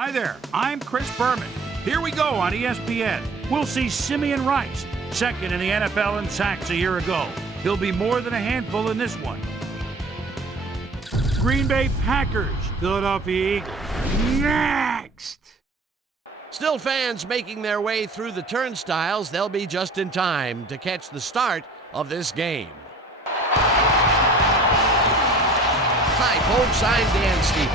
Hi there, I'm Chris Berman. Here we go on ESPN. We'll see Simeon Rice, second in the NFL in sacks a year ago. He'll be more than a handful in this one. Green Bay Packers, Philadelphia Eagles. Next! Still fans making their way through the turnstiles. They'll be just in time to catch the start of this game. Hi, folks. I'm Dan Stevens,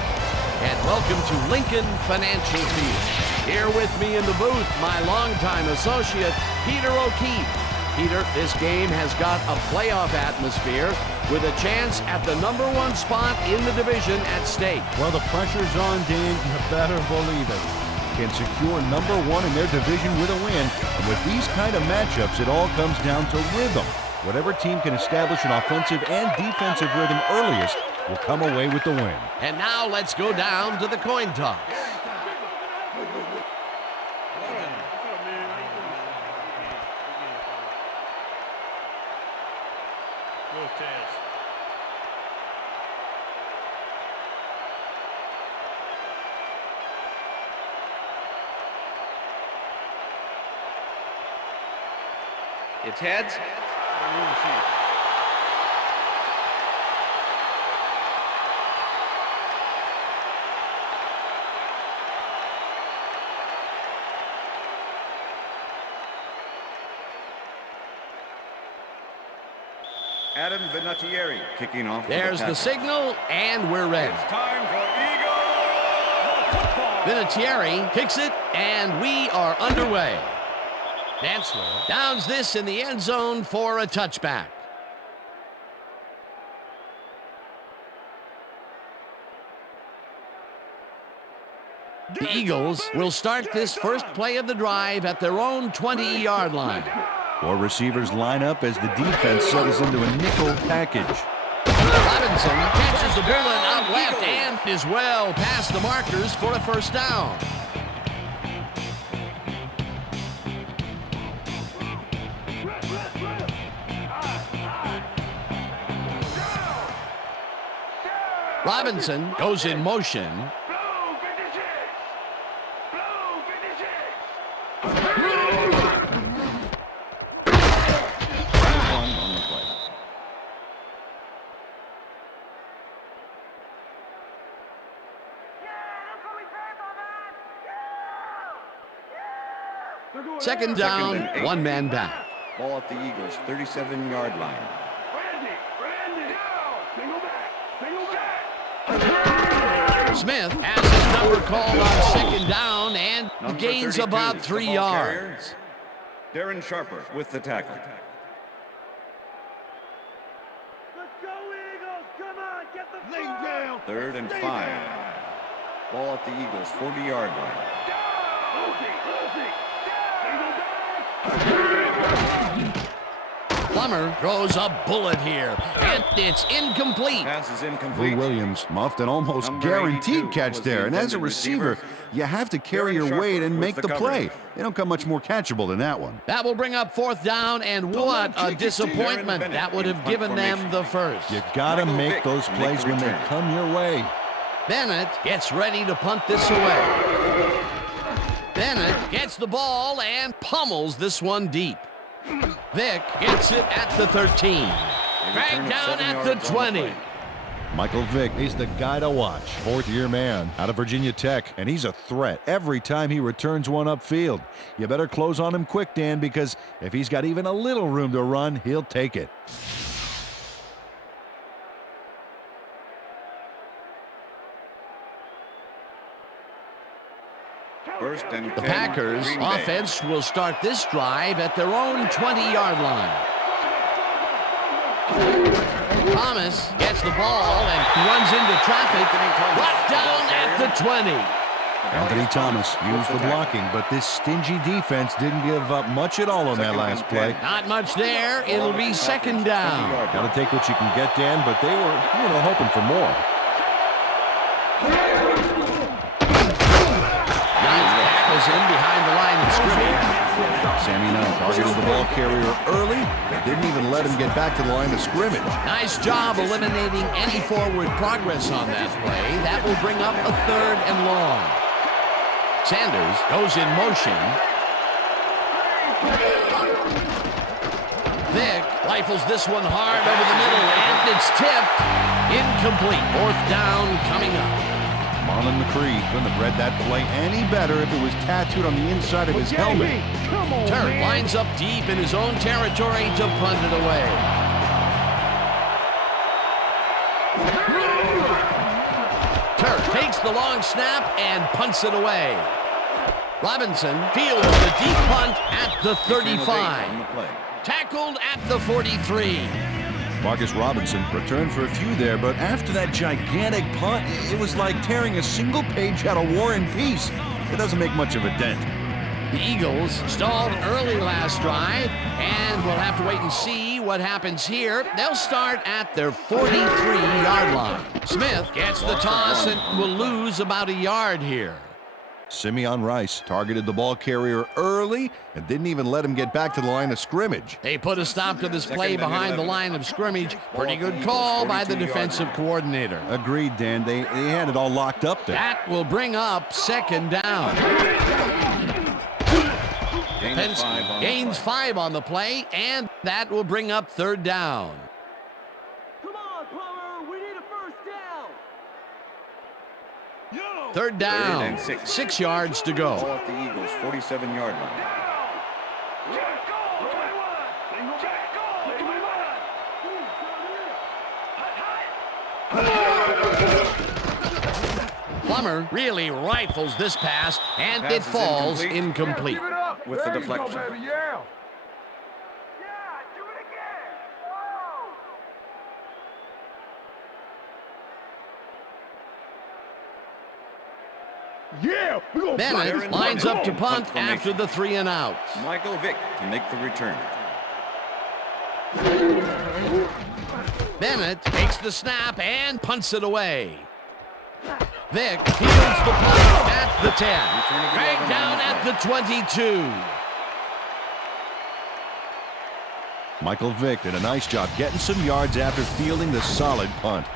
and welcome to Lincoln Financial Field. Here with me in the booth, my longtime associate, Peter O'Keefe. Peter, this game has got a playoff atmosphere with a chance at the #1 spot in the division at stake. Well, the pressure's on, Dan. You better believe it. Can secure #1 in their division with a win. And with these kind of matchups, it all comes down to rhythm. Whatever team can establish an offensive and defensive rhythm earliest will come away with the win. And now let's go down to the coin toss. It's heads. Adam Vinatieri kicking off. There's the signal, and we're ready. It's time for Eagle football. Vinatieri kicks it, and we are underway. Dantzler downs this in the end zone for a touchback. The Eagles will start this first play of the drive at their own 20-yard line. 4 receivers line up as the defense settles into a nickel package. Robinson catches the bullet out left and is well past the markers for a first down. Robinson goes in motion. Second down, one man back. Ball at the Eagles' 37-yard line. Smith has his number called on second down and gains about 3 yards. Darren Sharper with the tackle. Let's go, Eagles! Come on, get the thing down! 3rd and 5. Ball at the Eagles' 40-yard line. Plummer throws a bullet here, and it's incomplete. Pass is incomplete. Lou Williams muffed an almost Number guaranteed 82 catch was there. the And as a intended receiver, receiver. you have to carry Darren your Sharper weight and with make the the play. coverage. They don't come much more catchable than that one. That will bring up 4th down, and what a disappointment. That would have given them the first. You got to Michael make Vick those make plays the when they return. come your way. Bennett gets ready to punt this away. Bennett gets the ball and pummels this one deep. Vick gets it at the 13. Dragged down at the 20. Michael Vick is the guy to watch. 4th-year man out of Virginia Tech, and he's a threat every time he returns one upfield. You better close on him quick, Dan, because if he's got even a little room to run, he'll take it. First and 10, The Packers Green Bay. offense will start this drive at their own 20-yard line. Thomas gets the ball and runs into traffic. Brought down at the 20. Anthony Thomas used the blocking, but this stingy defense didn't give up much at all on that last play. Not much there. It'll be second down. Got to take what you can get, Dan, but they were, hoping for more. Tackles in behind the line of scrimmage. Sammy Nunn targeted the ball carrier early, but didn't even let him get back to the line of scrimmage. Nice job eliminating any forward progress on that play. That will bring up a 3rd and long. Sanders goes in motion. Vick rifles this one hard over the middle, and it's tipped. Incomplete. Fourth down coming up. Marlon McCree couldn't have read that play any better if it was tattooed on the inside of his helmet. Turk lines up deep in his own territory to punt it away. Turk takes the long snap and punts it away. Robinson fields the deep punt at the 35. Tackled at the 43. Marcus Robinson returned for a few there, but after that gigantic punt, it was like tearing a single page out of War and Peace. It doesn't make much of a dent. The Eagles stalled early last drive, and we'll have to wait and see what happens here. They'll start at their 43-yard line. Smith gets the toss and will lose about a yard here. Simeon Rice targeted the ball carrier early and didn't even let him get back to the line of scrimmage. They put a stop to this play behind the line of scrimmage. Pretty good call by the defensive coordinator. Agreed, Dan. They had it all locked up there. That will bring up second down. Penske gains 5 on the play, and that will bring up third down. Come on, Palmer. We need a first down. Third down. 6 yards to Ball go. at the Eagles' 47-yard line. Plummer really rifles this pass, and it falls incomplete. With the deflection. Yeah, we gonna Bennett lines up to punt after the 3 and out. Michael Vick to make the return. Bennett takes the snap and punts it away. Vick fields the punt at the 10. Dragged down at the 22. Michael Vick did a nice job getting some yards after fielding the solid punt.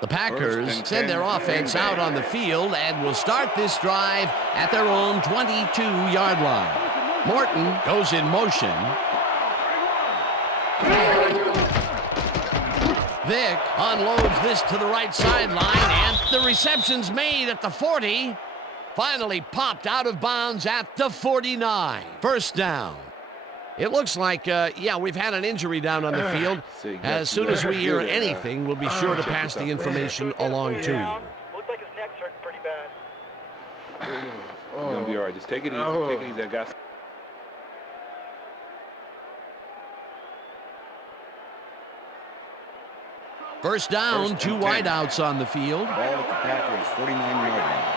The Packers send their offense out on the field and will start this drive at their own 22-yard line. Morton goes in motion. Vick unloads this to the right sideline, and the reception's made at the 40. Finally popped out of bounds at the 49. First down. It looks like, we've had an injury down on the field. As soon as we hear anything, we'll be sure to pass the information along to you. Looks like his neck's hurting pretty bad. You're gonna be all right. Just take it easy. Take it easy. I got. First down, 2 wideouts on the field. Ball at the Packers' 49-yard line.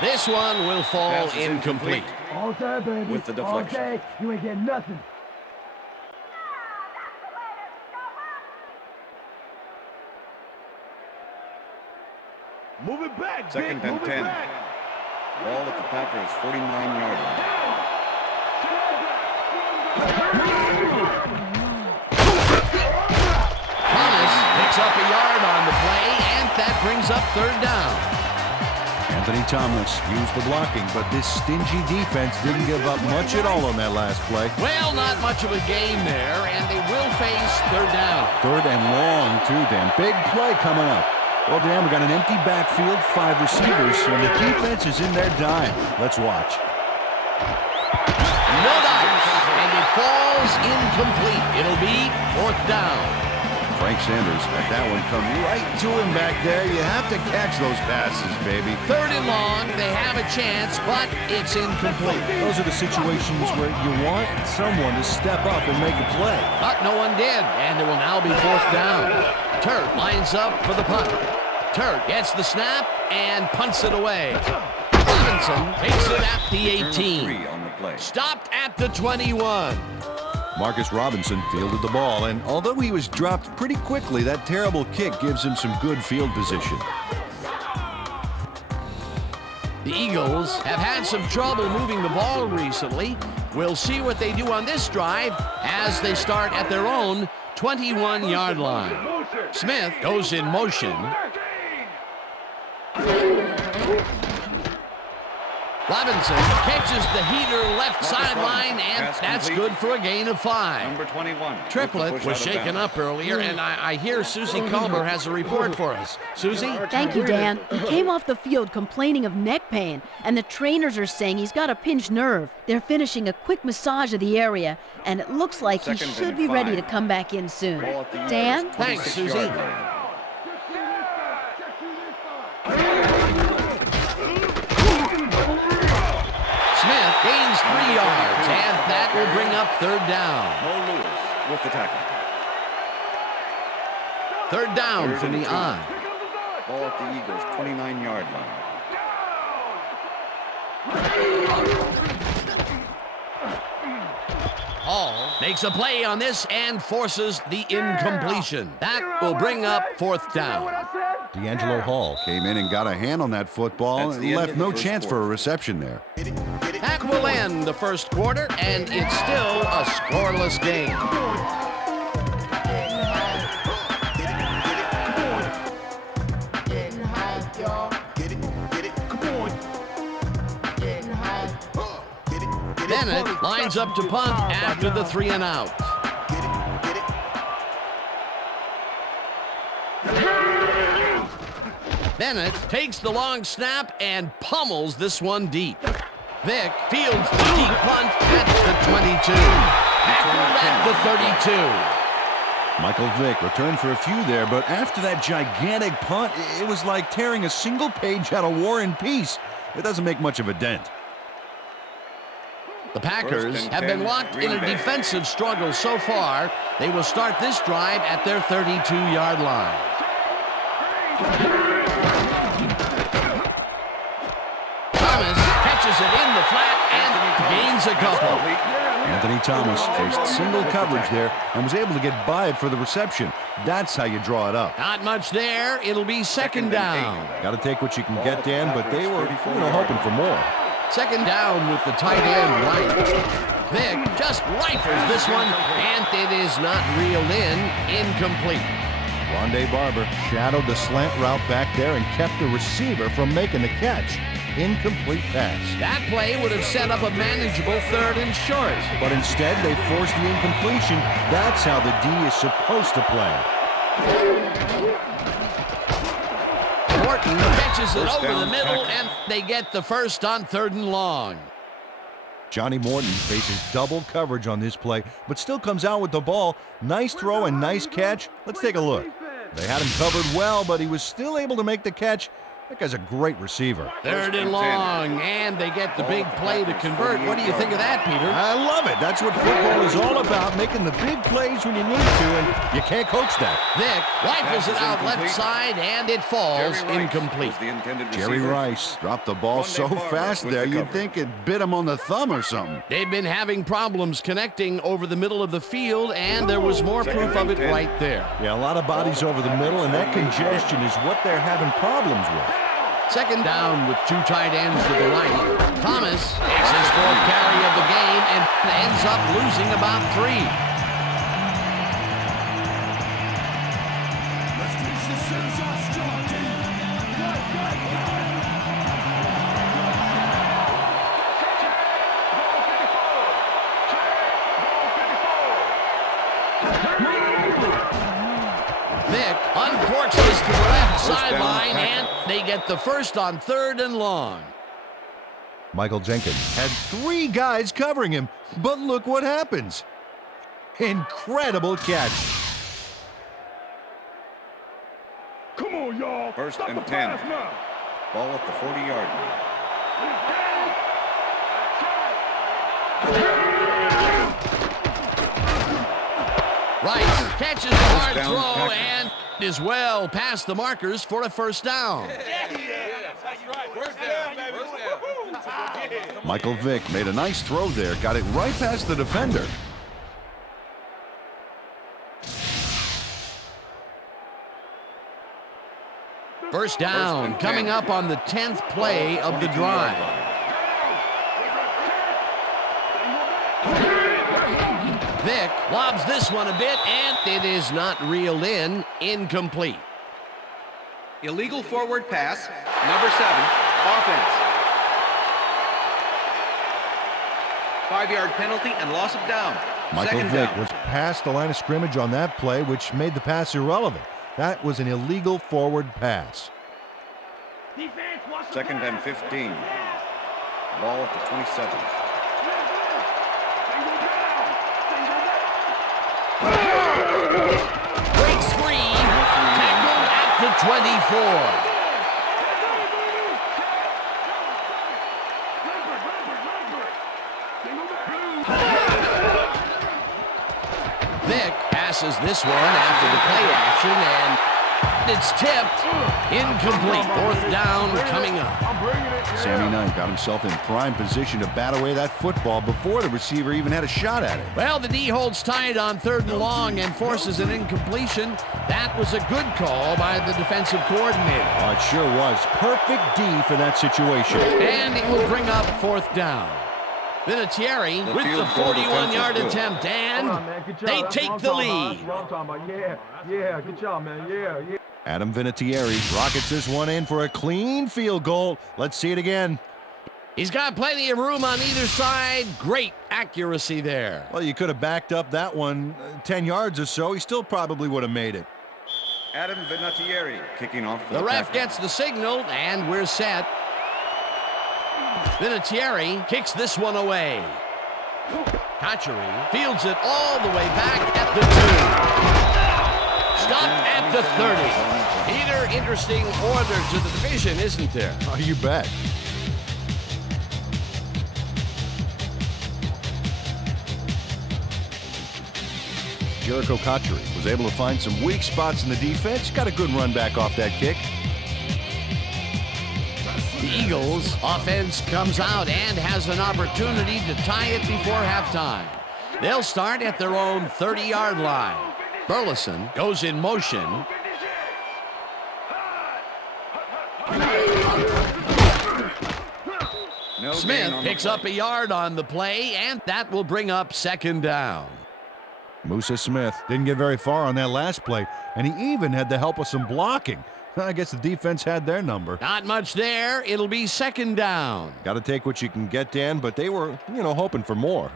This one will fall Pass is incomplete. All time, baby. With the deflection. All day, you ain't getting nothing. Move it back, Second Vic. and Move 10. it back. Ball at the Packers' 49-yard line. Thomas picks up a yard on the play, and that brings up third down. Anthony Thomas used the blocking, but this stingy defense didn't give up much at all on that last play. Well, not much of a game there, and they will face third down. Third and long, too, Dan. Big play coming up. Well, Dan, we got an empty backfield, 5 receivers, and the defense is in their dime. Let's watch. No dice, and it falls incomplete. It'll be fourth down. Frank Sanders let that one come right to him back there. You have to catch those passes, baby. Third and long, they have a chance, but it's incomplete. Those are the situations where you want someone to step up and make a play. But no one did, and it will now be fourth down. Turk lines up for the punt. Turk gets the snap and punts it away. Robinson takes it at the 18. On the play. Stopped at the 21. Marcus Robinson fielded the ball, and although he was dropped pretty quickly, that terrible kick gives him some good field position. The Eagles have had some trouble moving the ball recently. We'll see what they do on this drive as they start at their own 21-yard line. Smith goes in motion. Robinson catches the heater left sideline, and that's good for a gain of 5. Number 21. Triplett was shaken up earlier, and I hear Susie Culber has a report for us. Susie? Thank you, Dan. He came off the field complaining of neck pain, and the trainers are saying he's got a pinched nerve. They're finishing a quick massage of the area, and it looks like he should be ready to come back in soon. Dan? Thanks, Susie. Smith gains 3 yards, and that will bring up 3rd down. Mo Lewis with the tackle. 3rd down from the I. Ball at the Eagles' 29-yard line. Hall makes a play on this and forces the incompletion. That will bring up 4th down. D'Angelo Hall came in and got a hand on that football and left no chance for a reception there. That will end the first quarter, and it's still a scoreless game. Bennett lines up to punt after the 3 and out. Bennett takes the long snap and pummels this one deep. Vick fields the deep punt at the 22. At the 32. Michael Vick returned for a few there, but after that gigantic punt, it was like tearing a single page out of War and Peace. It doesn't make much of a dent. The Packers have been locked in a defensive struggle so far. They will start this drive at their 32-yard line. Thomas catches it in the flat and gains a couple. Anthony Thomas faced single coverage there and was able to get by it for the reception. That's how you draw it up. Not much there. It'll be 2nd down. Got to take what you can get, Dan, but they were hoping for more. 2nd down with the tight end right. Vick just rifles this one, and it is not reeled in. Incomplete. Rondé Barber shadowed the slant route back there and kept the receiver from making the catch. Incomplete pass. That play would have set up a manageable 3rd and short. But instead, they forced the incompletion. That's how the D is supposed to play. Morton catches it over the middle, and they get the first on 3rd and long. Johnny Morton faces double coverage on this play, but still comes out with the ball. Nice throw and nice catch. Let's take a look. They had him covered well, but he was still able to make the catch. That guy's a great receiver. 3rd and long, and they get the big play to convert. What do you think of that, Peter? I love it. That's what football is all about, making the big plays when you need to, and you can't coach that. Vick rifles it out left side, and it falls incomplete. Jerry Rice dropped the ball so fast there, you'd think it bit him on the thumb or something. They've been having problems connecting over the middle of the field, and there was more proof of it right there. Yeah, a lot of bodies over the middle, and that congestion is what they're having problems with. 2nd down with 2 tight ends to the right. Thomas takes his 4th carry of the game and ends up losing about 3. Vick uncorks this to the left sideline, and they get the first on 3rd and long. Michael Jenkins had 3 guys covering him, but look what happens. Incredible catch. Come on, y'all. 1st and 10. Ball at the 40-yard line. Rice catches the hard throw and is well past the markers for a 1st down. Michael Vick made a nice throw there, got it right past the defender. First down, coming up on the 10th play of the drive. Vick lobs this one a bit, and it is not reeled in. Incomplete. Illegal forward pass, number 7, offense. 5-yard penalty and loss of down. Michael Second Vick down. was past the line of scrimmage on that play, which made the pass irrelevant. That was an illegal forward pass. Defense, watch the Second and pass. 15. Ball at the 27. Breaks free, tackled at the 24. Vick passes this one after the play action, and it's tipped. Incomplete. Fourth down coming up. Sammy Knight got himself in prime position to bat away that football before the receiver even had a shot at it. Well, the D holds tight on 3rd and long and forces an incompletion. That was a good call by the defensive coordinator. Oh, it sure was. Perfect D for that situation. And it will bring up 4th down. Vinatieri with the 41-yard attempt, and they take the lead. Yeah, good job, man. Yeah. Adam Vinatieri rockets this one in for a clean field goal. Let's see it again. He's got plenty of room on either side. Great accuracy there. Well, you could have backed up that one 10 yards or so. He still probably would have made it. Adam Vinatieri kicking off for The ref Packers. gets the signal, and we're set. Vinatieri kicks this one away. Hatchery fields it all the way back at the 2. Stopped at the 30. Peter, interesting order to the division, isn't there? Oh, you bet. Jericho Hatchery was able to find some weak spots in the defense. Got a good run back off that kick. The Eagles offense comes out and has an opportunity to tie it before halftime. They'll start at their own 30-yard line. Burleson goes in motion. No gain Smith on the picks play. up a yard on the play, and that will bring up 2nd down. Musa Smith didn't get very far on that last play, and he even had the help of some blocking. I guess the defense had their number. Not much there. It'll be 2nd down. Got to take what you can get, Dan, but they were, hoping for more.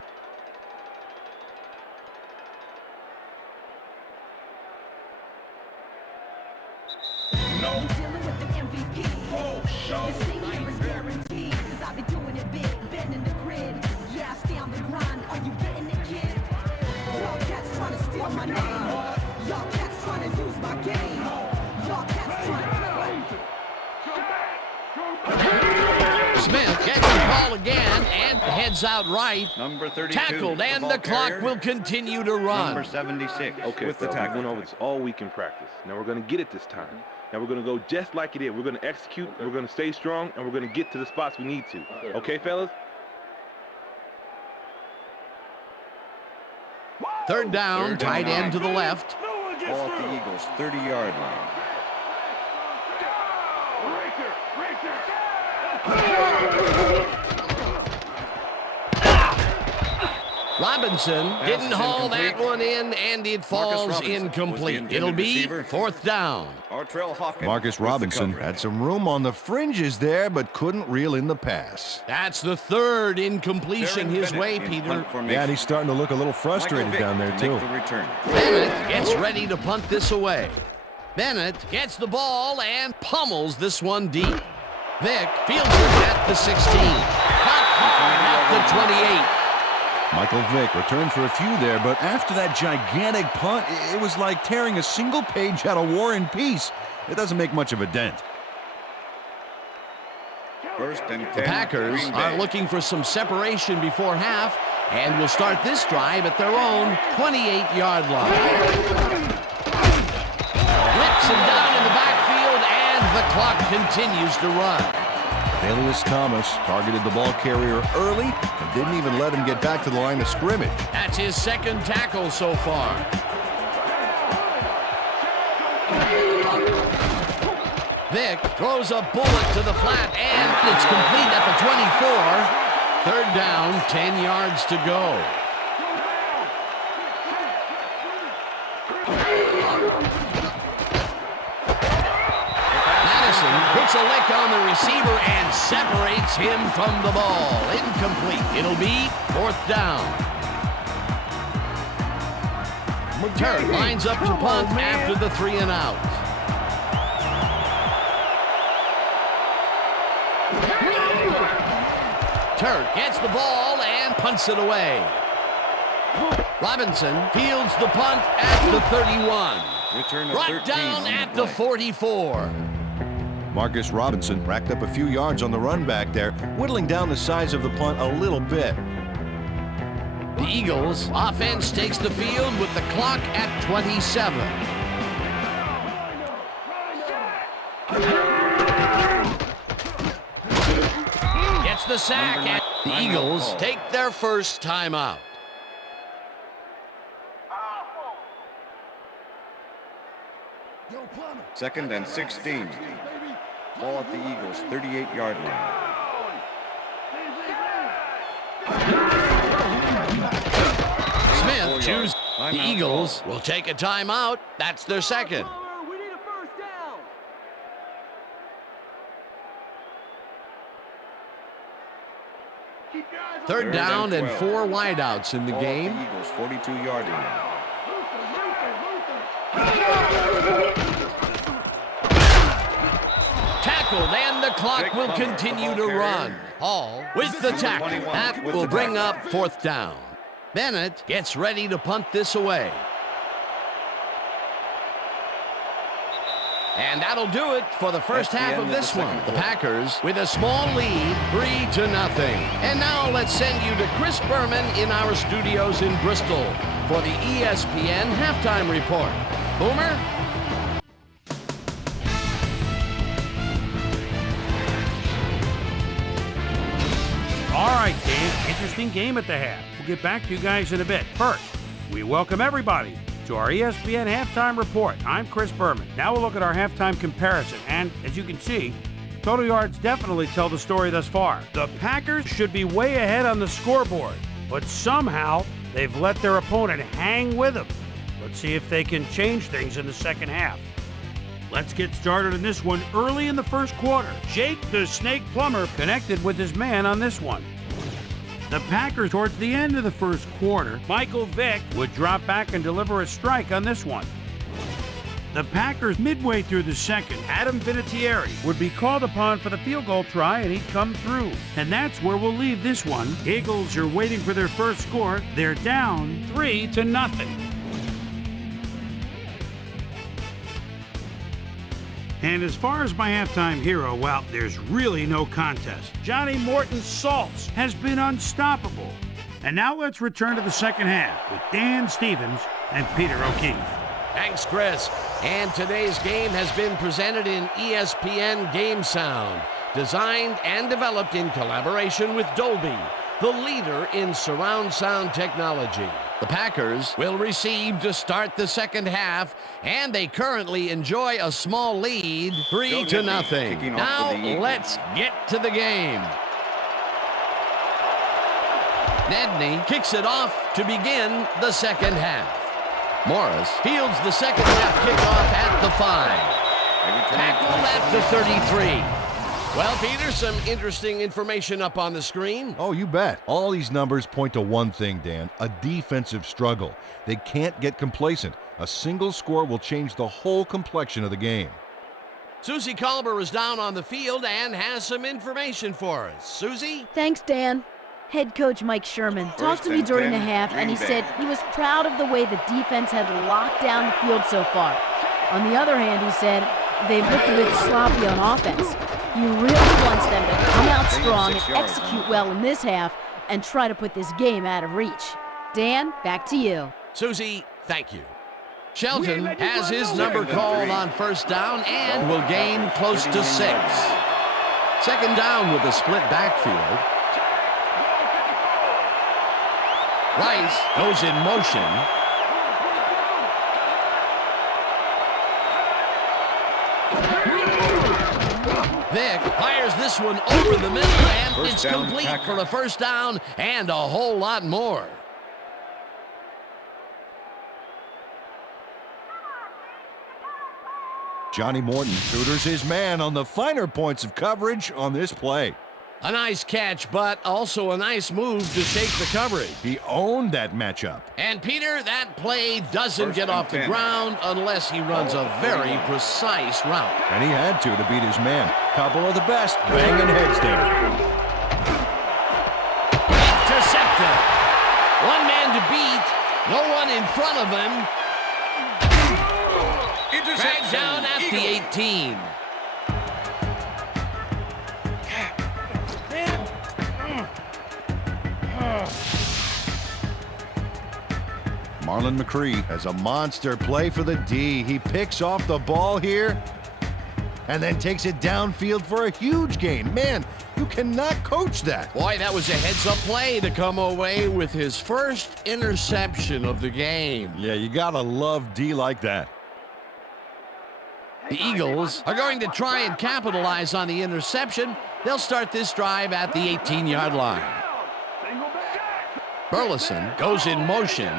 Smith gets the ball again and heads out right. Number 32. Tackled, and ball the clock carrier. will continue to run. Number 76. Okay, with the fellas, tackle. we went over this all week in practice. Now we're going to get it this time. Now we're going to go just like it is. We're going to execute, we're going to stay strong, and we're going to get to the spots we need to. Okay, fellas? 3rd down, Third tight and end to the left. Ball at the Eagles' 30-yard line. Robinson Pass didn't is haul that incomplete. one in, and it falls Robinson was the incomplete. intended It'll be receiver. 4th down. Artrell Hawkins. Marcus with the Robinson coverage. had some room on the fringes there, but couldn't reel in the pass. That's the 3rd incompletion Darren his Bennett way, in Peter. punt formation. Yeah, and he's starting to look a little frustrated Michael Vick down there, to too. make the return. Bennett gets ready to punt this away. Bennett gets the ball and pummels this one deep. Vick fields it at the 16. At the 28. Michael Vick returned for a few there, but after that gigantic punt, it was like tearing a single page out of War and Peace. It doesn't make much of a dent. First and 10. The Packers Green are Bay. looking for some separation before half and will start this drive at their own 28-yard line. Whips him down in the backfield, and the clock continues to run. Alias Thomas targeted the ball carrier early and didn't even let him get back to the line of scrimmage. That's his 2nd tackle so far. Vick throws a bullet to the flat, and it's complete at the 24. Third down, 10 yards to go. Madison puts a lick on the receiver and separates him from the ball. Incomplete. It'll be fourth down. McTurk lines up to punt after the 3 and out. Turk gets the ball and punts it away. Robinson fields the punt at the 31. Return of Brought 13 down on the at the play. 44. Marcus Robinson racked up a few yards on the run back there, whittling down the size of the punt a little bit. The Eagles offense takes the field with the clock at 27. Gets the sack, and the Eagles take their first timeout. Second and 16. Ball at the Eagles' 38-yard line. Smith chooses the Eagles will take a timeout. That's their second. We need a first down. Third down and 4 wideouts in the Ball at game. the Eagles' 42-yard line. Tackled, and the clock will continue to run. Hall with the tackle. That will bring up fourth down. Bennett gets ready to punt this away. And that'll do it for the first half of this one. The Packers with a small lead, 3-0. And now let's send you to Chris Berman in our studios in Bristol for the ESPN Halftime Report. Boomer? All right, Dave, interesting game at the half. We'll get back to you guys in a bit. First, we welcome everybody to our ESPN Halftime Report. I'm Chris Berman. Now we'll look at our halftime comparison, and as you can see, total yards definitely tell the story thus far. The Packers should be way ahead on the scoreboard, but somehow they've let their opponent hang with them. Let's see if they can change things in the second half. Let's get started in this one early in the first quarter. Jake the Snake Plumber connected with his man on this one. The Packers, towards the end of the first quarter, Michael Vick would drop back and deliver a strike on this one. The Packers, midway through the second, Adam Vinatieri would be called upon for the field goal try, and he'd come through. And that's where we'll leave this one. Eagles are waiting for their first score. They're down 3-0. And as far as my halftime hero, well, there's really no contest. Johnny Morton Saltz has been unstoppable. And now let's return to the second half with Dan Stevens and Peter O'Keefe. Thanks, Chris. And today's game has been presented in ESPN Game Sound, designed and developed in collaboration with Dolby, the leader in surround sound technology. The Packers will receive to start the second half, and they currently enjoy a small lead, 3-0. Now let's get to the game. Nedney kicks it off to begin the second half. Morris fields the second half kickoff at the 5. Tackled at the 33. Well, Peter, some interesting information up on the screen. Oh, you bet. All these numbers point to one thing, Dan, a defensive struggle. They can't get complacent. A single score will change the whole complexion of the game. Susie Colber is down on the field and has some information for us. Susie? Thanks, Dan. Head coach Mike Sherman talked to me during the half, and he said he was proud of the way the defense had locked down the field so far. On the other hand, he said they've looked a bit sloppy on offense. He really wants them to come out strong and execute well in this half and try to put this game out of reach. Dan, back to you. Susie, thank you. Shelton has his number called on first down and will gain close to 6. Second down with a split backfield. Rice goes in motion. Vick fires this one over the middle, and First it's down, complete Packers. for a first down and a whole lot more. Johnny Morton tutors his man on the finer points of coverage on this play. A nice catch, but also a nice move to shake the coverage. He owned that matchup. And Peter, that play doesn't First get and off the 10. ground unless he runs a very precise route. And he had to beat his man. Couple of the best banging heads there. Intercepted. One man to beat, no one in front of him. Dragged down at the 18. Marlon McCree has a monster play for the D. He picks off the ball here and then takes it downfield for a huge gain. Man, you cannot coach that. Boy, that was a heads-up play to come away with his first interception of the game. Yeah, you gotta love D like that. The Eagles are going to try and capitalize on the interception. They'll start this drive at the 18-yard line. Burleson goes in motion.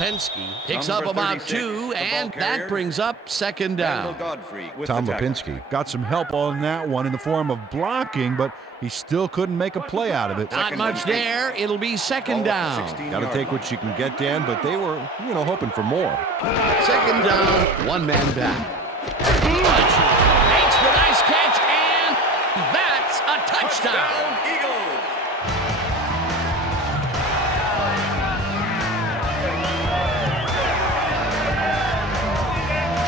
Lipinski picks up Number about 36, two, the ball and carrier. that brings up second Randall down. Godfrey with Tom the tackle. Lipinski got some help on that one in the form of blocking, but he still couldn't make a play out of it. Not much there. It'll be second Ball at the down. 16-yard Got to take what you can get, Dan, but they were, hoping for more. Second down, one man back. Makes the nice catch, and that's a touchdown. Touchdown, Eagles.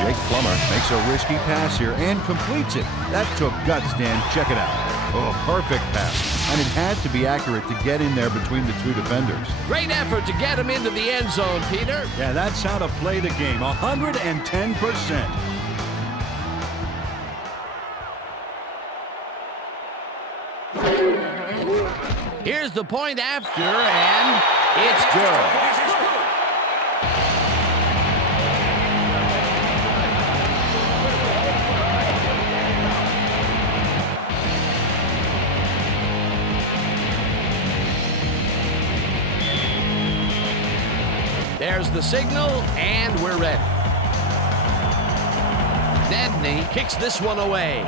Jake Plummer makes a risky pass here and completes it. That took guts, Dan. Check it out. Oh, perfect pass. And it had to be accurate to get in there between the two defenders. Great effort to get him into the end zone, Peter. Yeah, that's how to play the game. 110%. Here's the point after, and it's good. There's the signal, and we're ready. Nedney kicks this one away.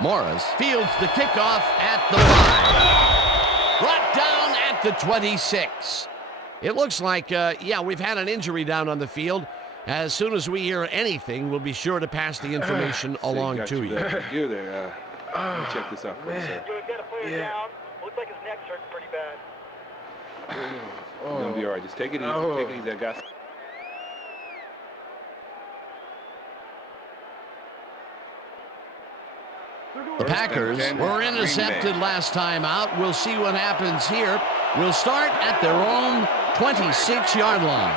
Morris fields the kickoff at the 5. Brought down at the 26. It looks like, we've had an injury down on the field. As soon as we hear anything, we'll be sure to pass the information along Got to you. You're there. Let me check this out for you, sir. Down. Looks like his neck's hurting pretty bad. You're gonna be all right. Just take it easy. Take it easy. I got. The Packers were intercepted last time out. We'll see what happens here. We'll start at their own 26-yard line.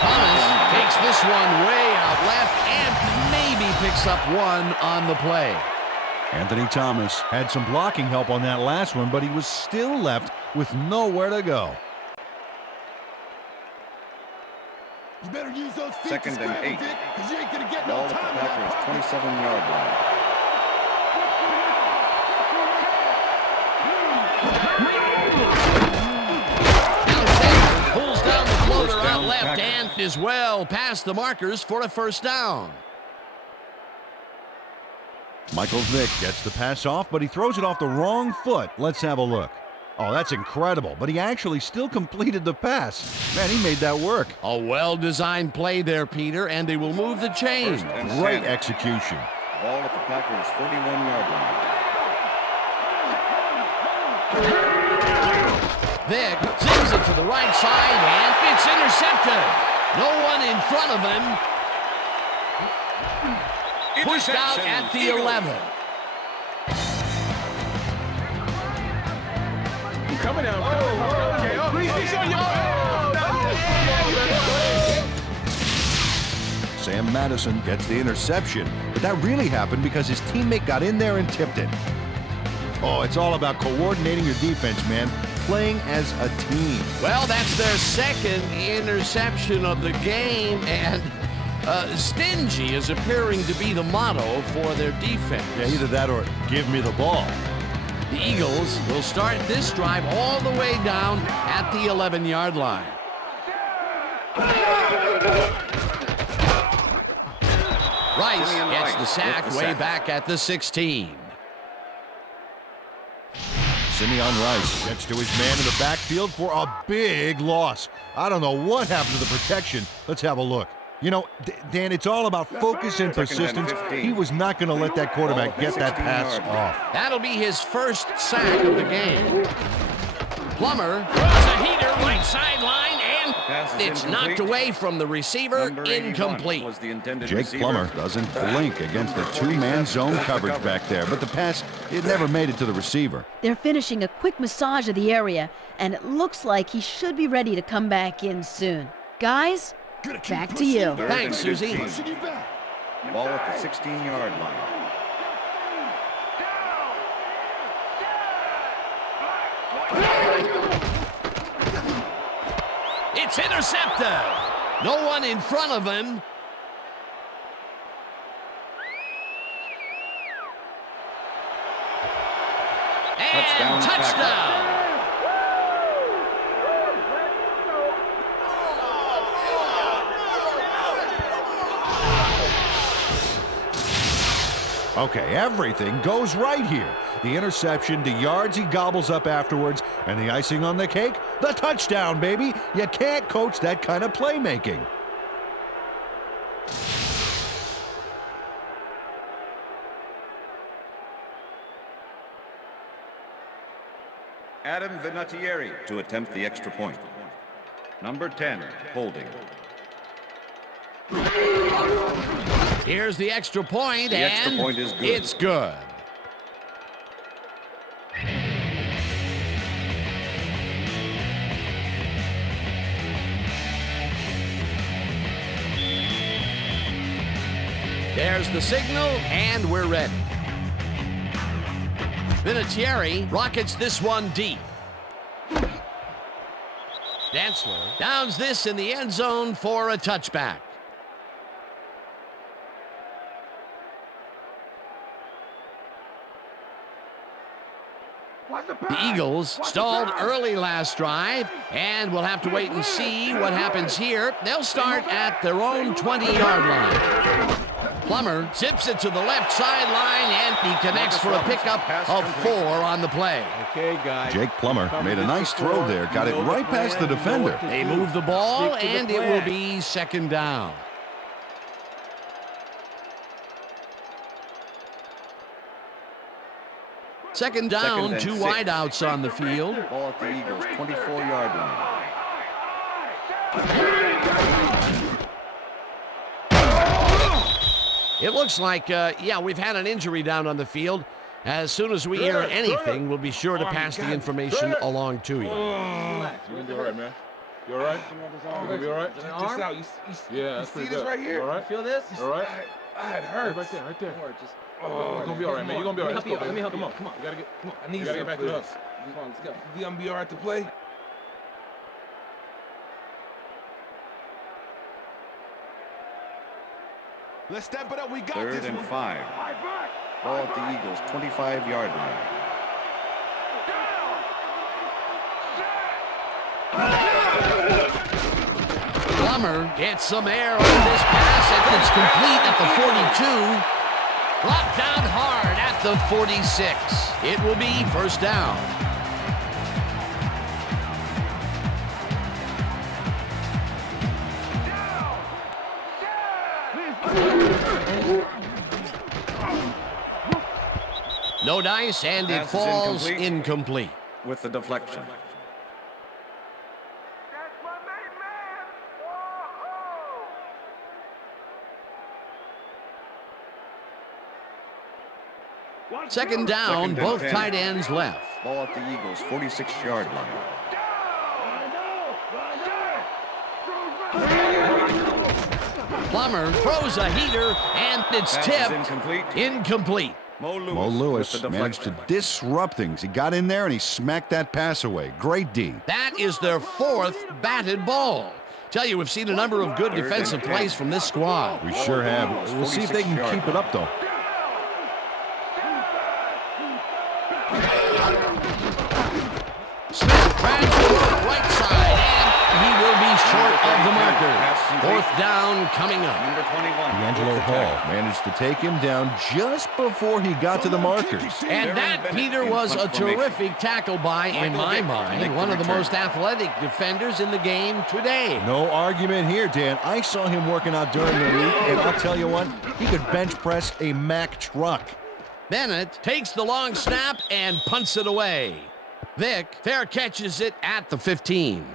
Thomas takes this one way out left and maybe picks up one on the play. Anthony Thomas had some blocking help on that last one, but he was still left with nowhere to go. You better use those feet Second to and scramble, 8. Dick, because you ain't gonna get Ball no at the time now. Packers' 27-yard line. Alexander pulls down the floater First out down, left Packers. and is well past the markers for a first down. Michael Vick gets the pass off, but he throws it off the wrong foot. Let's have a look. Oh, that's incredible, but he actually still completed the pass. Man, he made that work. A well-designed play there, Peter, and they will move the chains. First and Great 10. execution. Ball at the Packers' 41-yard line. Vick sends it to the right side, and it's intercepted. No one in front of him. Pushed out at the 11. Coming down. Sam Madison gets the interception, but that really happened because his teammate got in there and tipped it. Oh, it's all about coordinating your defense, man. Playing as a team. Well, that's their second interception of the game, and stingy is appearing to be the motto for their defense. Yeah, either that or give me the ball. The Eagles will start this drive all the way down at the 11-yard line. Rice gets the sack way back at the 16. Simeon Rice gets to his man in the backfield for a big loss. I don't know what happened to the protection. Let's have a look. You know, Dan, it's all about focus and persistence. He was not going to let that quarterback get that pass off. That'll be his first sack of the game. Plummer throws a heater right sideline, and it's knocked away from the receiver, incomplete. Jake Plummer doesn't blink against the two-man zone coverage back there, but the pass, it never made it to the receiver. They're finishing a quick massage of the area, and it looks like he should be ready to come back in soon. Guys, back to you. Thanks, Susie. Ball at the 16-yard line. It's intercepted. No one in front of him. And touchdown. Okay, everything goes right here. The interception, the yards he gobbles up afterwards, and the icing on the cake, the touchdown, baby. You can't coach that kind of playmaking. Adam Vinatieri to attempt the extra point. Number 10, holding. Here's the extra point, The and extra point is good. It's good. There's the signal, and we're ready. Vinatieri rockets this one deep. Dantzler downs this in the end zone for a touchback. The Eagles stalled early last drive, and we'll have to wait and see what happens here. They'll start at their own 20-yard line. Plummer zips it to the left sideline, and he connects for a pickup of 4 on the play. Okay, guys. Jake Plummer made a nice throw there, got it right past the defender. They move the ball, and it will be second down. Second down, two wideouts on the field. Ball at the Eagles, 24-yard line. It looks like, we've had an injury down on the field. As soon as we hear anything, we'll be sure to pass the information along to you. You're gonna be all right, man. You all right? You gonna be all right? Just out. Yeah, that's pretty good. Right here. You all right? Feel this? All right? It hurts. Right there, right there. Just, You're gonna be all right, man. You're gonna be all right. Let me help you. Come on. You gotta get. Come on. I need you gotta get back to us. Come on, let's go. You gonna be all right to play? Let's step it up. We got 3rd this and one. 5. Ball at the Eagles, 25-yard line. Plummer gets some air on this pass, and it's complete at the 42. Brought down hard at the 46. It will be first down. No dice, and it Pass is falls incomplete. incomplete. With the deflection. Second down, Second and both 10. tight ends left. Ball at the Eagles, 46-yard line. Plummer throws a heater, and it's Pass is tipped. incomplete. Incomplete. Mo Mo Lewis with the managed to deflection. disrupt things. He got in there and he smacked that pass away. Great D. That is their 4th batted ball. Tell you, we've seen a number of good defensive plays from this squad. We sure have. We'll see if they can keep it up, though. Smith grabs the rope right side, and he will be short of the marker. 4th down coming up. Number 21. D'Angelo Hall managed to take him down just before he got to the markers. And that, Peter, was a terrific tackle by, in my mind, one of the most athletic defenders in the game today. No argument here, Dan. I saw him working out during the week, and I'll tell you what, he could bench press a Mack truck. Bennett takes the long snap and punts it away. Vick fair catches it at the 15.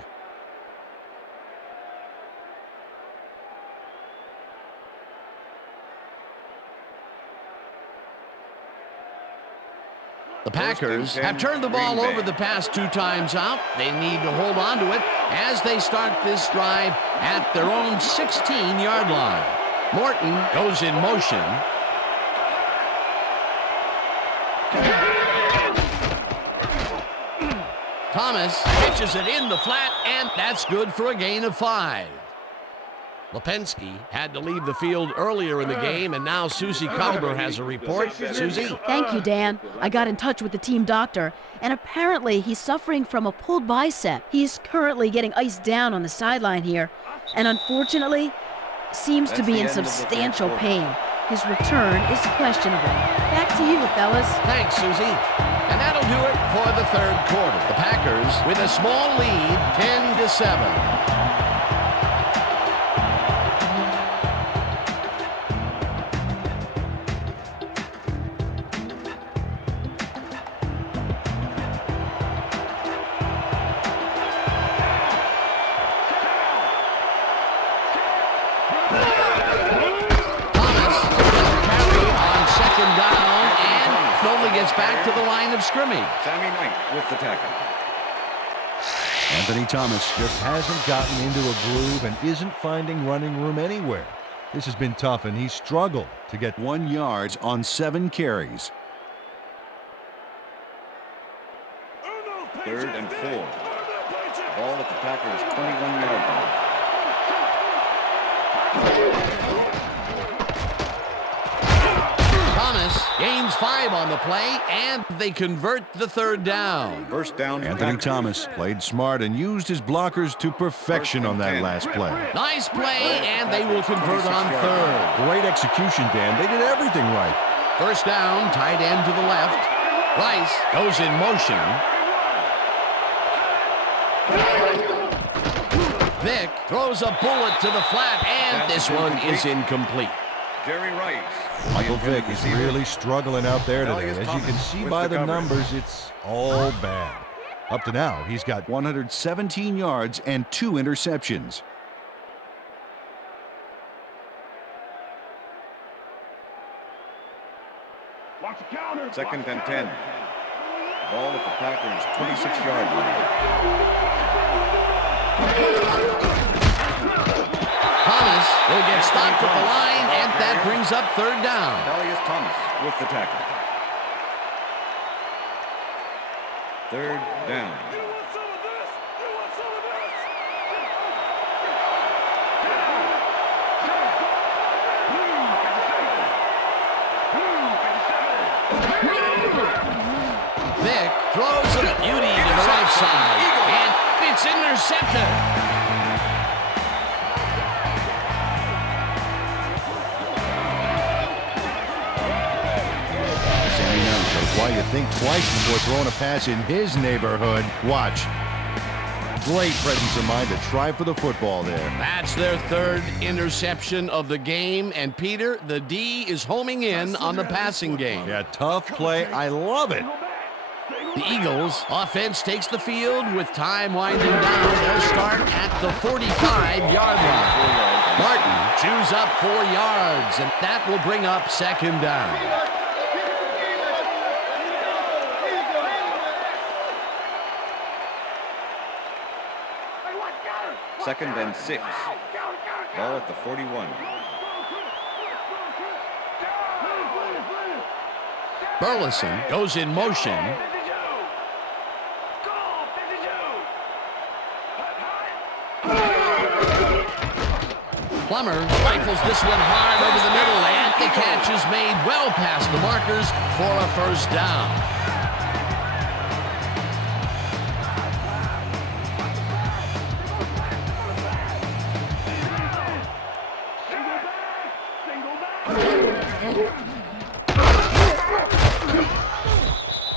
The Packers have turned the ball over the past 2 times out. They need to hold on to it as they start this drive at their own 16-yard line. Morton goes in motion. Thomas pitches it in the flat, and that's good for a gain of 5. Lipinski had to leave the field earlier in the game, and now Susie Kalber has a report. Susie? Thank you, Dan. I got in touch with the team doctor, and apparently he's suffering from a pulled bicep. He's currently getting iced down on the sideline here, and unfortunately, seems to be in substantial pain. His return is questionable. Back to you, fellas. Thanks, Susie. And that'll do it for the 3rd quarter. The Packers with a small lead, 10-7. Back to the line of scrimmage. Sammy Knight with the tackle. Anthony Thomas just hasn't gotten into a groove and isn't finding running room anywhere. This has been tough, and he's struggled to get 1 yard on 7 carries. 3rd and 4. Ball at the Packers' 21-yard line. Thomas gains 5 on the play, and they convert the 3rd down. First down. Anthony Thomas played smart and used his blockers to perfection on that last play. Nice play, and they will convert on 3rd. Great execution, Dan. They did everything right. First down, tight end to the left. Rice goes in motion. Vick throws a bullet to the flat, and this one is incomplete. Jerry Rice. Michael Vick is really struggling out there today. As you can see by the numbers, it's all bad. Up to now, he's got 117 yards and 2 interceptions. Watch the counter. 2nd and 10. Ball at the Packers' 26-yard line. Thomas will get stopped at the line, and that brings up 3rd down. Elias Thomas with the tackle. 3rd down. You want some of this? You want some of this? Vick throws a beauty to the right side, and it's intercepted. Why you think twice before throwing a pass in his neighborhood. Watch. Great presence of mind to try for the football there. That's their 3rd interception of the game, and Peter, the D is homing in on the passing game. Yeah, tough play. I love it. The Eagles offense takes the field with time winding down. They'll start at the 45-yard line. Martin chews up 4 yards, and that will bring up 2nd down. 2nd and 6. Ball at the 41. Burleson goes in motion. Plummer rifles this one hard over the middle, and the catch is made well past the markers for a first down.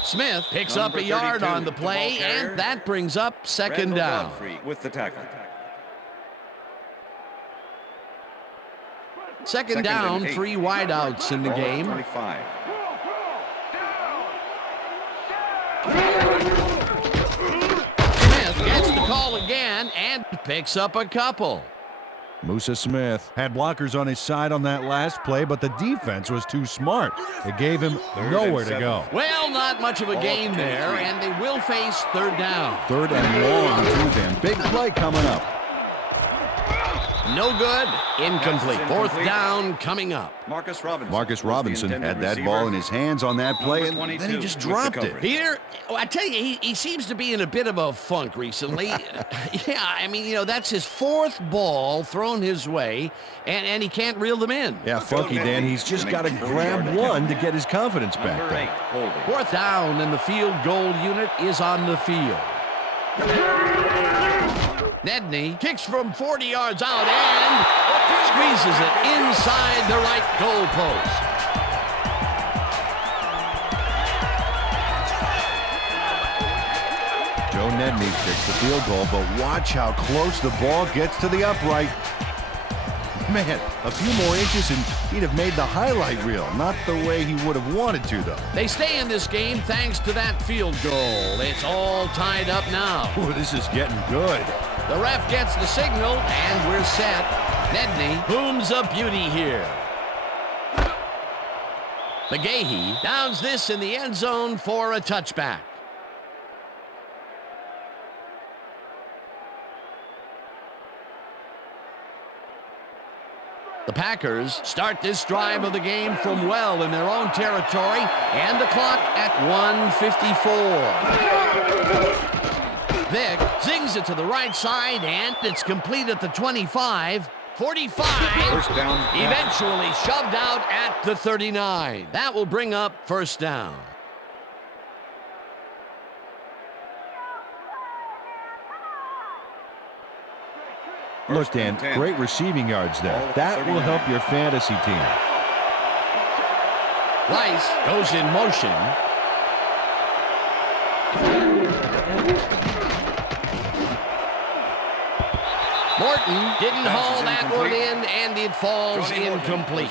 Smith picks up a yard on the play, and that brings up second down. With the tackle. Second down, 3 wideouts in the game. 25. Smith gets the call again and picks up a couple. Musa Smith had blockers on his side on that last play, but the defense was too smart. It gave him nowhere to go. Well, not much of a gain there, and they will face third down. Third and long to them. Big play coming up. No good. Incomplete. Fourth down coming up. Marcus Robinson. Marcus Robinson had that ball in his hands on that play, and then he just dropped it. Peter, I tell you, he seems to be in a bit of a funk recently. Yeah, I mean, you know, that's his fourth ball thrown his way, and he can't reel them in. Yeah, funky Dan. He's just got to grab one to get his confidence back there. Fourth down, and the field goal unit is on the field. Nedney kicks from 40 yards out and squeezes it inside the right goal post. Joe Nedney kicks the field goal, but watch how close the ball gets to the upright. Man, a few more inches and he'd have made the highlight reel. Not the way he would have wanted to, though. They stay in this game thanks to that field goal. It's all tied up now. Ooh, this is getting good. The ref gets the signal, and we're set. Nedney booms a beauty here. McGahee downs this in the end zone for a touchback. The Packers start this drive of the game from well in their own territory, and the clock at 1:54. Vick zings it to the right side, and it's complete at the 25. 45. First down. Eventually shoved out at the 39. That will bring up first down. Look, Dan, great receiving yards there. That will help your fantasy team. Rice goes in motion. Morton didn't haul that one in, and it falls incomplete.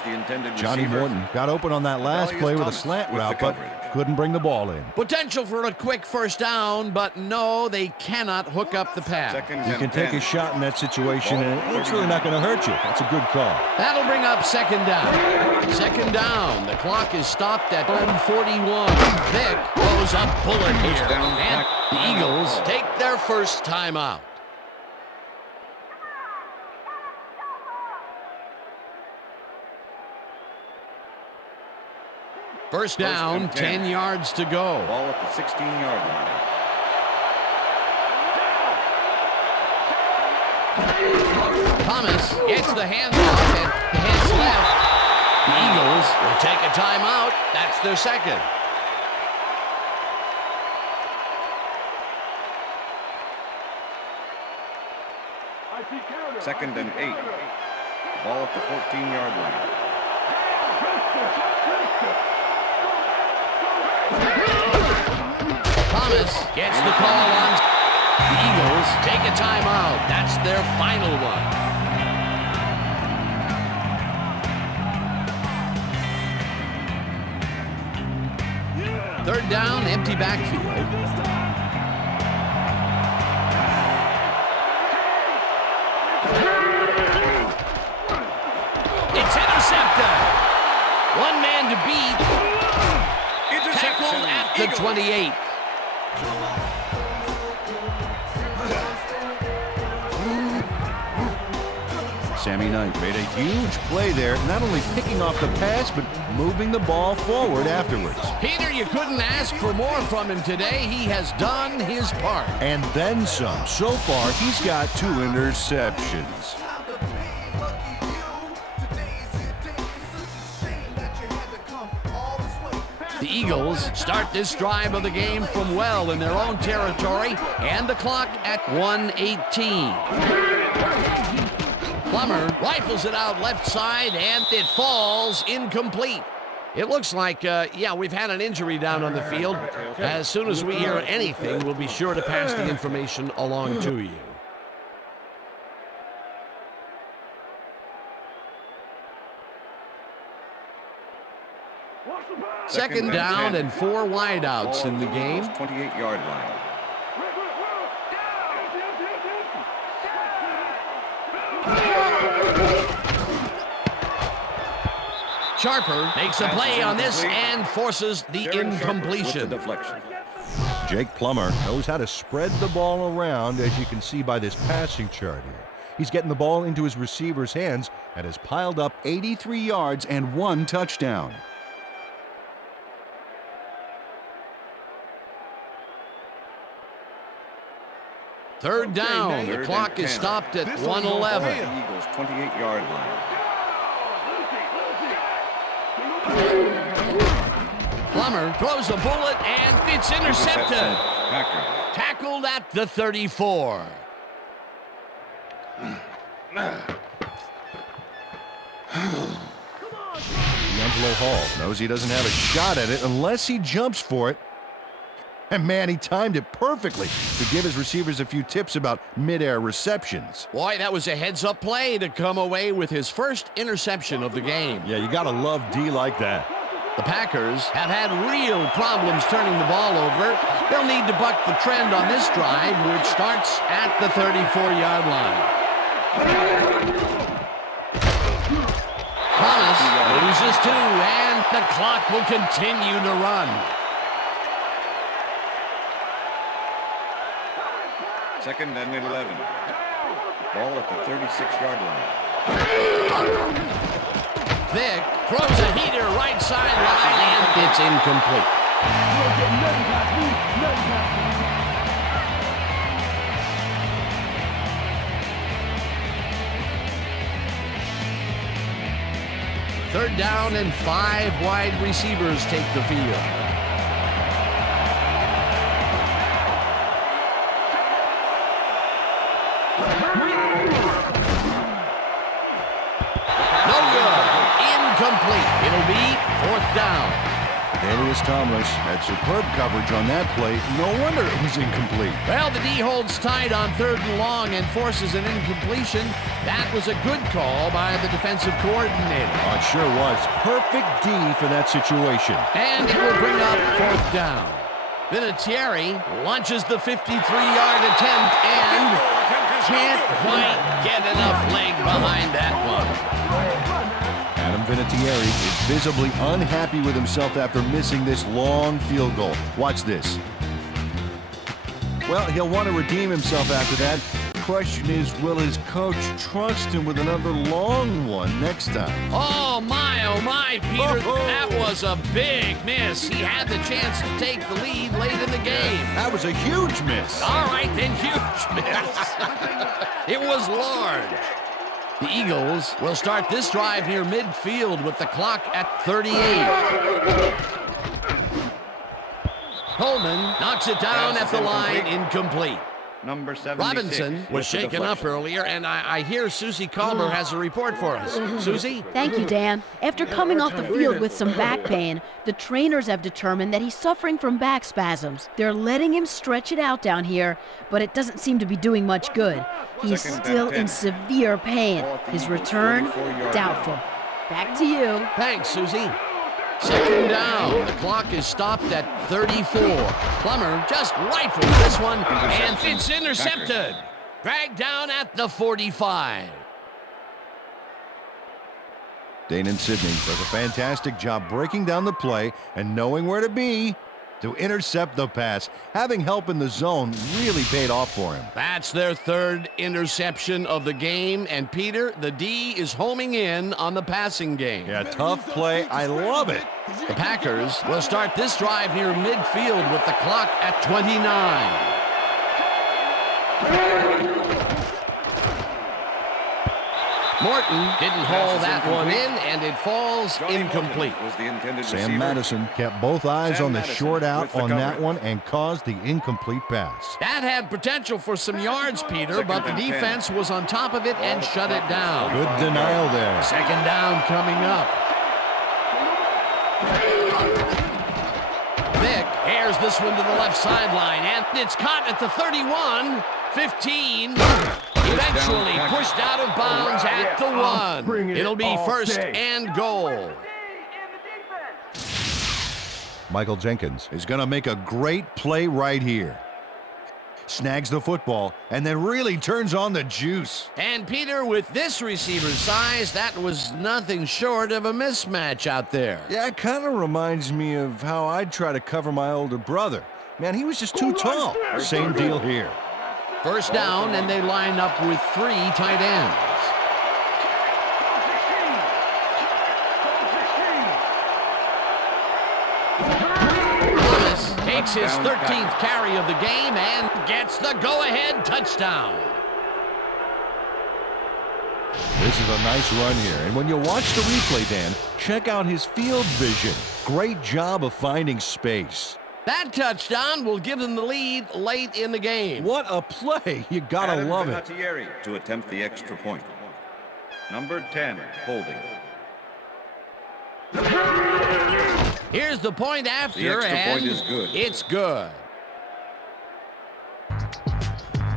Johnny Morton got open on that last play with a slant route, but couldn't bring the ball in. Potential for a quick first down, but no, they cannot hook up the pass. You can take a shot in that situation, and it's really not going to hurt you. That's a good call. That'll bring up second down. Second down. The clock is stopped at 1:41. Vick goes up bullet here, and the Eagles take their first timeout. First down, 10 yards to go. Ball at the 16-yard line. Thomas gets the handoff and heads left. The Eagles will take a timeout. That's their second. Second and 8. Ball at the 14-yard line. Thomas gets the call on. The Eagles take a timeout. That's their final one. Third down, empty backfield. It's intercepted. One man to beat. Tackled at the 28. Sammy Knight made a huge play there, not only picking off the pass, but moving the ball forward afterwards. Peter, you couldn't ask for more from him today. He has done his part. And then some. So far, he's got 2 interceptions. The Eagles start this drive of the game from well in their own territory, and the clock at 1:18. Plummer rifles it out left side, and it falls incomplete. It looks like, we've had an injury down on the field. As soon as we hear anything, we'll be sure to pass the information along to you. Second down and 4 wideouts in the game. 28-yard line. Sharper makes a play on this and forces the incompletion. Jake Plummer knows how to spread the ball around, as you can see by this passing chart here. He's getting the ball into his receiver's hands and has piled up 83 yards and 1 touchdown. Third down. The clock is stopped at 1:11. The Eagles' 28-yard line. Plummer throws a bullet and it's intercepted. Tackled at the 34. D'Angelo Hall knows he doesn't have a shot at it unless he jumps for it. And man, he timed it perfectly to give his receivers a few tips about mid-air receptions. Boy, that was a heads-up play to come away with his first interception of the game. Yeah, you gotta love D like that. The Packers have had real problems turning the ball over. They'll need to buck the trend on this drive, which starts at the 34-yard line. Thomas loses 2, and the clock will continue to run. Second and 11. Ball at the 36-yard line. Vick throws a heater right sideline, and it's incomplete. Third down and 5 wide receivers take the field. Incomplete. It'll be 4th down. Darius Thomas had superb coverage on that play. No wonder it was incomplete. Well, the D holds tight on 3rd and long and forces an incompletion. That was a good call by the defensive coordinator. Oh, it sure was. Perfect D for that situation. And it will bring up 4th down. Vinatieri launches the 53-yard attempt and can't quite get enough leg behind that one. Adam Vinatieri is visibly unhappy with himself after missing this long field goal. Watch this. Well, he'll want to redeem himself after that. Question is, will his coach trust him with another long one next time? Oh my, Peter. That was a big miss. He had the chance to take the lead late in the game. That was a huge miss. All right, then, huge miss. It was large. The Eagles will start this drive near midfield with the clock at 38. Coleman knocks it down at the line, incomplete. Number 76. Robinson was shaken up earlier, and I hear Susie Calmer has a report for us. Susie? Thank you, Dan. After coming off the field with some back pain, the trainers have determined that he's suffering from back spasms. They're letting him stretch it out down here, but it doesn't seem to be doing much good. He's still in severe pain. His return, doubtful. Back to you. Thanks, Susie. Second down. The clock is stopped at 34. Plummer just rifles this one, and it's intercepted. Dragged down at the 45. Danon Sidney does a fantastic job breaking down the play and knowing where to be. to intercept the pass. Having help in the zone really paid off for him. That's their third interception of the game, and Peter, the D is homing in on the passing game. Yeah, tough play. I love it. The Packers will start this drive near midfield with the clock at 29. Morton didn't haul that one in, and it falls incomplete. Was the intended Sam receiver. Madison kept both eyes Sam on the Madison short out with the on that coverage. one and caused the incomplete pass. That had potential for some yards, Peter, but the defense was on top of it and shut it down. Good denial there. Second down coming up. Vick airs this one to the left sideline, and it's caught at the 31, 15. Eventually pushed out of bounds at the 1. It'll be first and goal. Michael Jenkins is going to make a great play right here. Snags the football and then really turns on the juice. And Peter, with this receiver's size, that was nothing short of a mismatch out there. Yeah, it kind of reminds me of how I'd try to cover my older brother. Man, he was just too tall. Same deal here. First down, and they line up with 3 tight ends. Thomas takes his 13th carry of the game and gets the go-ahead touchdown. This is a nice run here. And when you watch the replay, Dan, check out his field vision. Great job of finding space. That touchdown will give them the lead late in the game. What a play. You gotta Adam love it. Vinatieri to attempt the extra point. Number 10, holding. Here's the point after, The extra and point is good. It's good.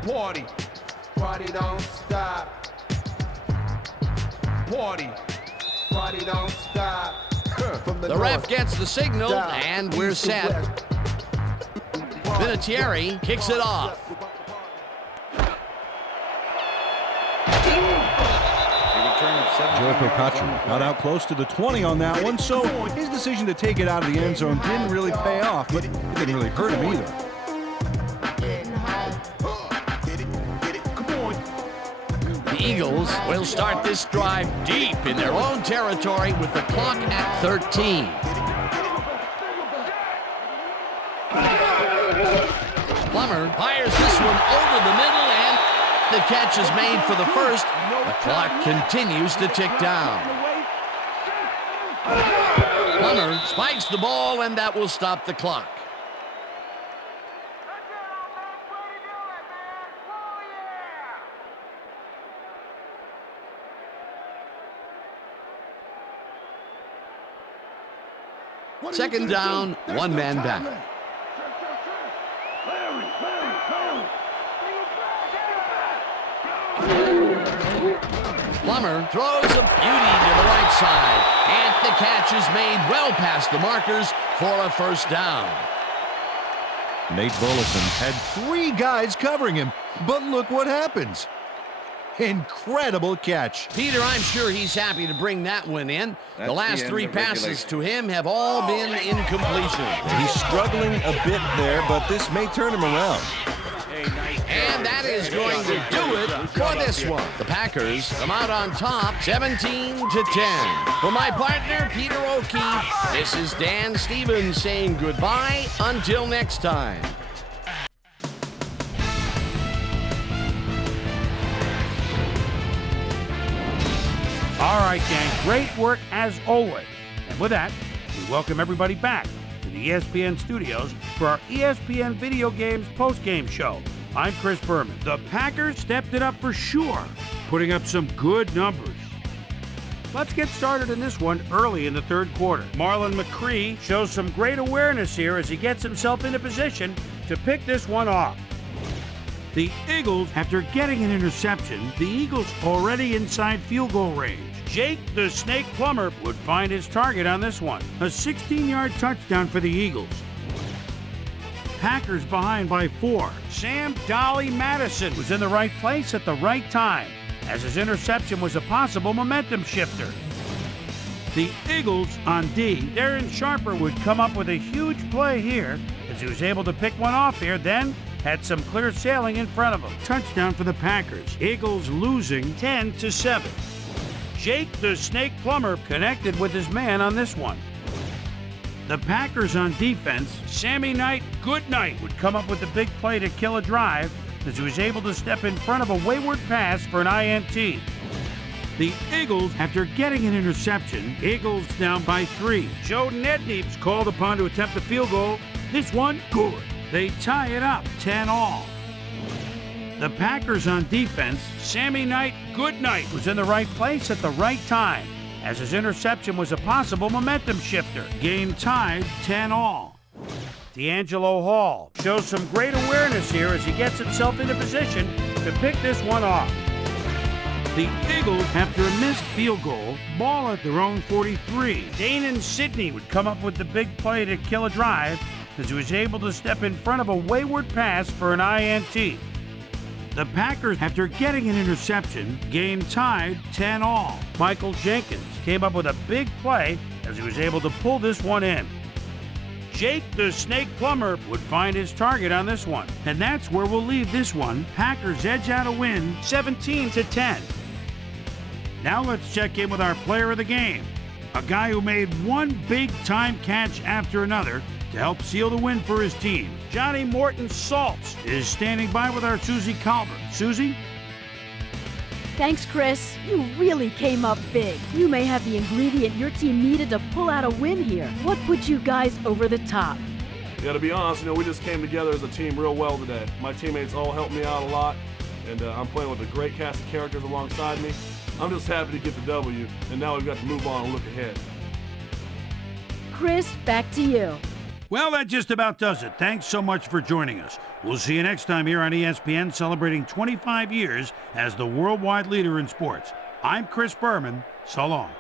Party. Party don't stop. Party. Party don't stop. From The ref gets the signal, and we're set. Vinatieri kicks it off. Joe Procacci got out close to the 20 on that one, so his decision to take it out of the end zone didn't really pay off, but it didn't really hurt him either. The Eagles will start this drive deep in their own territory with the clock at 13. Plummer fires this one over the middle, and the catch is made for the first. The clock continues to tick down. Plummer spikes the ball, and that will stop the clock. Second down, one man back. Plummer throws a beauty to the right side, and the catch is made well past the markers for a first down. Nate Burleson had 3 guys covering him, but look what happens. Incredible catch. Peter, I'm sure he's happy to bring that one in. That's the last the end 3 of passes regulation. to him have all been incompletions. He's struggling a bit there, but this may turn him around. And that is going to do it for this one. The Packers come out on top, 17-10. For my partner, Peter O'Keefe, this is Dan Stevens saying goodbye until next time. All right, gang, great work as always. And with that, we welcome everybody back to the ESPN studios for our ESPN Video Games postgame show. I'm Chris Berman. The Packers stepped it up for sure, putting up some good numbers. Let's get started in this one early in the third quarter. Marlon McCree shows some great awareness here as he gets himself into position to pick this one off. The Eagles, after getting an interception, the Eagles already inside field goal range. Jake the Snake Plummer would find his target on this one. A 16-yard touchdown for the Eagles. Packers behind by 4. Sam Dolly Madison was in the right place at the right time, as his interception was a possible momentum shifter. The Eagles on D. Darren Sharper would come up with a huge play here as he was able to pick one off here, then had some clear sailing in front of him. Touchdown for the Packers. Eagles losing 10-7. Jake the Snake Plumber connected with his man on this one. The Packers on defense, Sammy Knight Goodnight would come up with a big play to kill a drive as he was able to step in front of a wayward pass for an INT. The Eagles, after getting an interception, Eagles down by 3. Joe Nedneep's called upon to attempt the field goal. This one, good. They tie it up, 10-all. The Packers on defense, Sammy Knight Goodnight was in the right place at the right time, as his interception was a possible momentum shifter. Game tied, 10-all. D'Angelo Hall shows some great awareness here as he gets himself into position to pick this one off. The Eagles, after a missed field goal, ball at their own 43. Danon Sidney would come up with the big play to kill a drive as he was able to step in front of a wayward pass for an INT. The Packers, after getting an interception, game tied 10-all. Michael Jenkins came up with a big play as he was able to pull this one in. Jake the Snake Plumber would find his target on this one. And that's where we'll leave this one. Packers edge out a win, 17-10. Now let's check in with our player of the game, a guy who made one big-time catch after another to help seal the win for his team. Johnny Morton Saltz is standing by with our Susie Calvert. Susie? Thanks, Chris. You really came up big. You may have the ingredient your team needed to pull out a win here. What put you guys over the top? Yeah, to be honest, we just came together as a team real well today. My teammates all helped me out a lot, and I'm playing with a great cast of characters alongside me. I'm just happy to get the W, and now we've got to move on and look ahead. Chris, back to you. Well, that just about does it. Thanks so much for joining us. We'll see you next time here on ESPN, celebrating 25 years as the worldwide leader in sports. I'm Chris Berman. So long.